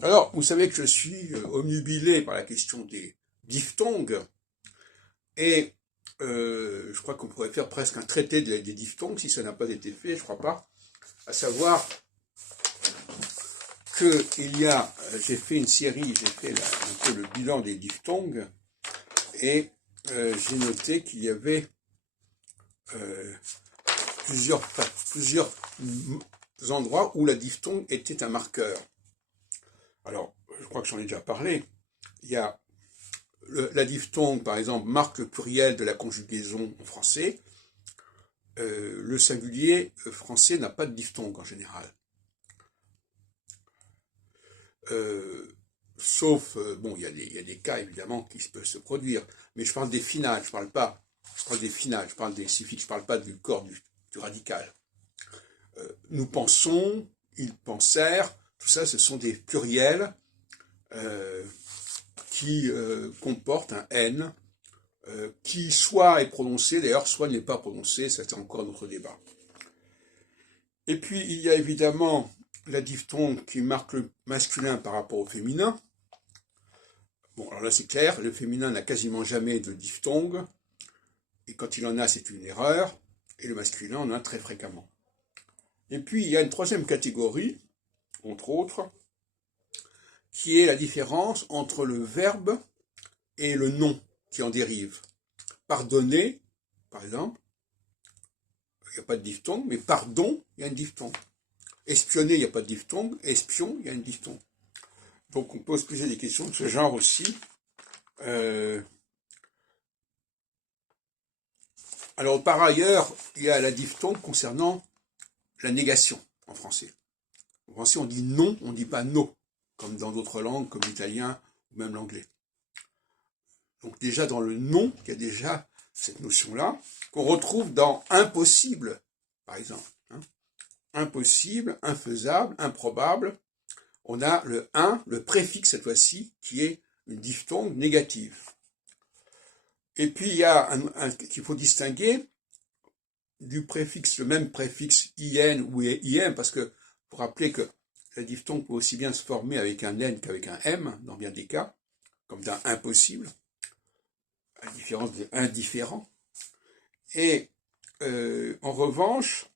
Alors, vous savez que je suis omnubilé par la question des diphtongues, et je crois qu'on pourrait faire presque un traité des diphtongues, si ça n'a pas été fait, je crois pas, à savoir que j'ai fait une série, j'ai fait un peu le bilan des diphtongues, et j'ai noté qu'il y avait euh, plusieurs endroits où la diphtongue était un marqueur. Alors, je crois que j'en ai déjà parlé. Il y a la diphtongue, par exemple, marque le pluriel de la conjugaison en français. Le singulier français n'a pas de diphtongue en général. Sauf, bon, il y a des cas évidemment qui peuvent se produire, mais je parle des finales, je parle des finales, je parle des suffixes, je parle pas du corps du radical. Nous pensons, ils pensèrent, tout ça, ce sont des pluriels euh, qui comportent un N, qui soit est prononcé, d'ailleurs, soit n'est pas prononcé, ça c'est encore notre débat. Et puis, il y a évidemment la diphtongue qui marque le masculin par rapport au féminin. Bon, alors là c'est clair, le féminin n'a quasiment jamais de diphtongue, et quand il en a, c'est une erreur, et le masculin en a très fréquemment. Et puis, il y a une troisième catégorie, entre autres, qui est la différence entre le verbe et le nom qui en dérive. Pardonner, par exemple, il n'y a pas de diphtongue, mais pardon, il y a une diphtongue. Espionner, il n'y a pas de diphtongue, espion, il y a une diphtongue. Donc on peut se poser des questions de ce genre aussi. Alors par ailleurs, il y a la diphtongue concernant la négation en français. En français, on dit non, on ne dit pas no, comme dans d'autres langues, comme l'italien ou même l'anglais. Donc déjà dans le non, il y a déjà cette notion-là, qu'on retrouve dans impossible, par exemple. Impossible, infaisable, improbable. On a le 1, le préfixe cette fois-ci, qui est une diphtongue négative. Et puis il y a qu'il faut distinguer du préfixe, le même préfixe in ou im, parce que pour rappeler que la diphtongue peut aussi bien se former avec un n qu'avec un m, dans bien des cas, comme dans impossible, à la différence de indifférent. Et en revanche,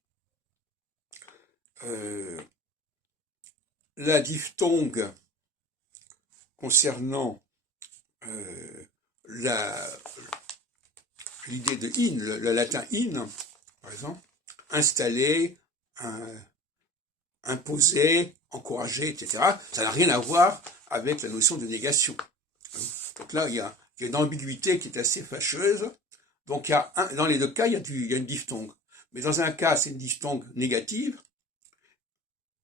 la diphtongue concernant l'idée de in, le latin in, par exemple, installer, imposer, encourager, etc., ça n'a rien à voir avec la notion de négation. Donc là, il y a une ambiguïté qui est assez fâcheuse. Donc dans les deux cas, il y a une diphtongue. Mais dans un cas, c'est une diphtongue négative,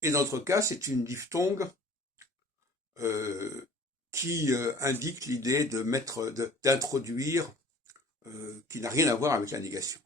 et dans l'autre cas, c'est une diphtongue qui indique l'idée d'introduire, qui n'a rien à voir avec la négation.